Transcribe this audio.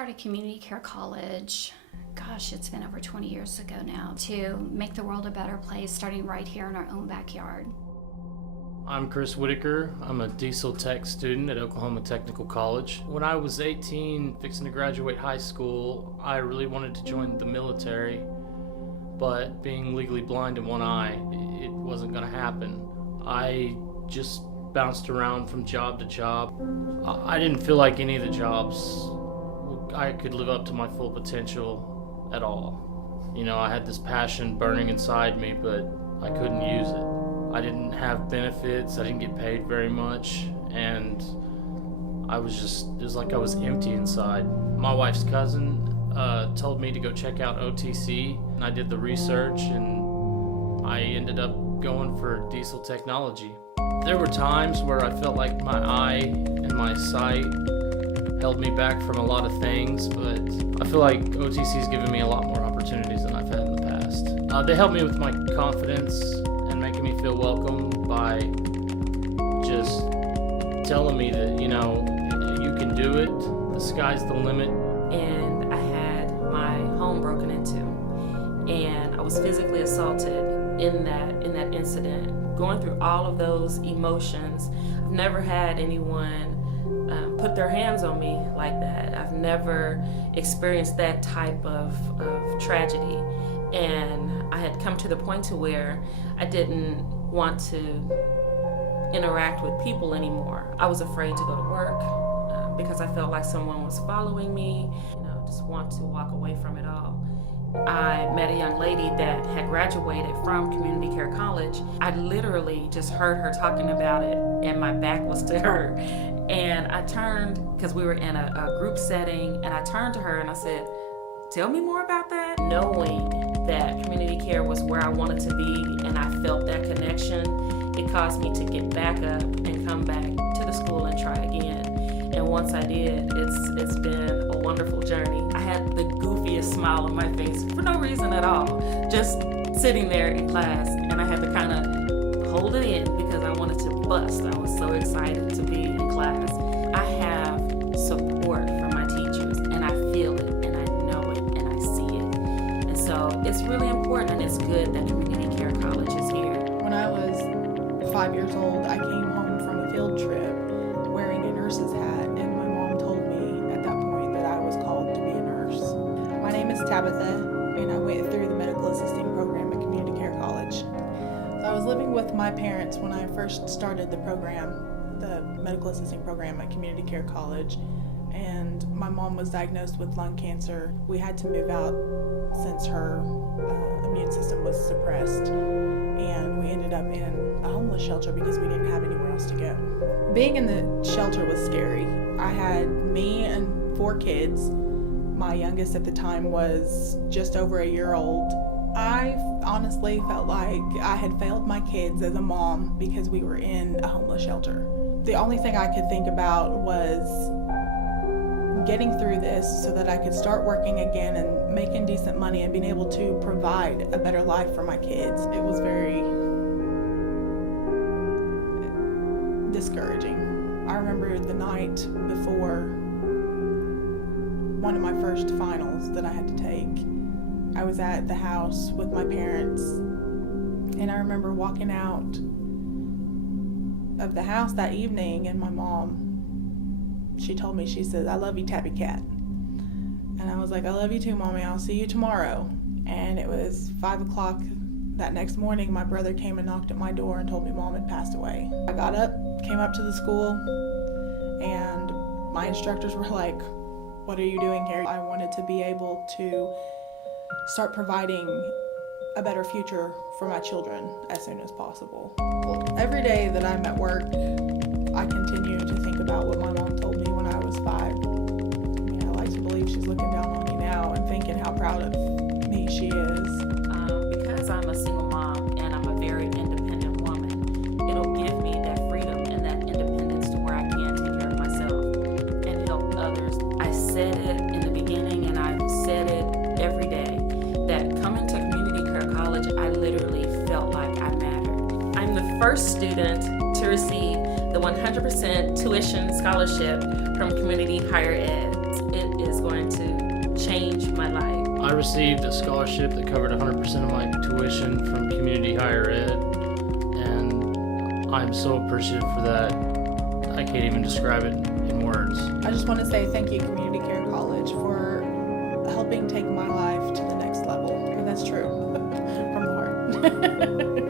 started community care college, gosh, it's been over 20 years ago now, to make the world a better place, starting right here in our own backyard. I'm Chris Whitaker. I'm a diesel tech student at Oklahoma Technical College. When I was 18, fixing to graduate high school, I really wanted to join the military, but being legally blind in one eye, it wasn't going to happen. I just bounced around from job to job. I didn't feel like any of the jobs I could live up to my full potential at all. You know, I had this passion burning inside me, but I couldn't use it. I didn't have benefits, I didn't get paid very much, and it was like I was empty inside. My wife's cousin told me to go check out OTC, and I did the research, and I ended up going for diesel technology. There were times where I felt like my eye and my sight held me back from a lot of things, but I feel like OTC's given me a lot more opportunities than I've had in the past. They helped me with my confidence and making me feel welcome by just telling me that, you know, you can do it, the sky's the limit. And I had my home broken into, and I was physically assaulted in that incident. Going through all of those emotions, I've never had anyone put their hands on me like that. I've never experienced that type of tragedy, and I had come to the point to where I didn't want to interact with people anymore. I was afraid to go to work because I felt like someone was following me. You know, just want to walk away from it all. I met a young lady that had graduated from community care college. I literally just heard her talking about it, and my back was to her. And I turned, because we were in a group setting, and I turned to her and I said, "Tell me more about that." Knowing that community care was where I wanted to be, and I felt that connection, it caused me to get back up and come back to the school and try again. And once I did, it's been a wonderful journey. I had the goofiest smile on my face for no reason at all, just sitting there in class, and I had to kind of hold it in because I wanted to bust. I was so excited to be in class. I have support from my teachers, and I feel it, and I know it, and I see it. And so it's really important, and it's good that community care college is here. When I was 5 years old, I came home from a field trip wearing a nurse's hat, and my mom told me at that point that I was called to be a nurse. My name is Tabitha, and I went through the medical assisting program at community care college. So I was living with my parents when I first started the program, the medical assisting program at community care college, and my mom was diagnosed with lung cancer. We had to move out since her immune system was suppressed, and we ended up in a homeless shelter because we didn't have anywhere else to go. Being in the shelter was scary. I had me and 4 kids. My youngest at the time was just over a year old. I honestly felt like I had failed my kids as a mom because we were in a homeless shelter. The only thing I could think about was getting through this so that I could start working again and making decent money and being able to provide a better life for my kids. It was very discouraging. I remember the night before one of my first finals that I had to take. I was at the house with my parents, and I remember walking out of the house that evening, and my mom, she told me, she said, "I love you, Tabby Cat." And I was like, "I love you too, Mommy. I'll see you tomorrow." And it was 5 o'clock that next morning. My brother came and knocked at my door and told me Mom had passed away. I got up, came up to the school, and my instructors were like, "What are you doing here?" I wanted to be able to start providing a better future for my children as soon as possible. Every day that I'm at work, I continue to think about what my mom told me when I was 5. I like to believe she's looking down on me now and thinking how proud of me she is. Because I'm a single mom and I'm a very independent woman, it'll give me that freedom and that independence to where I can take care of myself and help others. I said it in the beginning, and I've said it every day, that coming to community care college, I literally felt like I mattered. I'm the first student to receive the 100% tuition scholarship from Community Higher Ed. it is going to change my life. I received a scholarship that covered 100% of my tuition from community higher ed, and I'm so appreciative for that. I can't even describe it in words. I just want to say thank you, Community Care College, for helping take my life to the next level. And that's true. From the heart.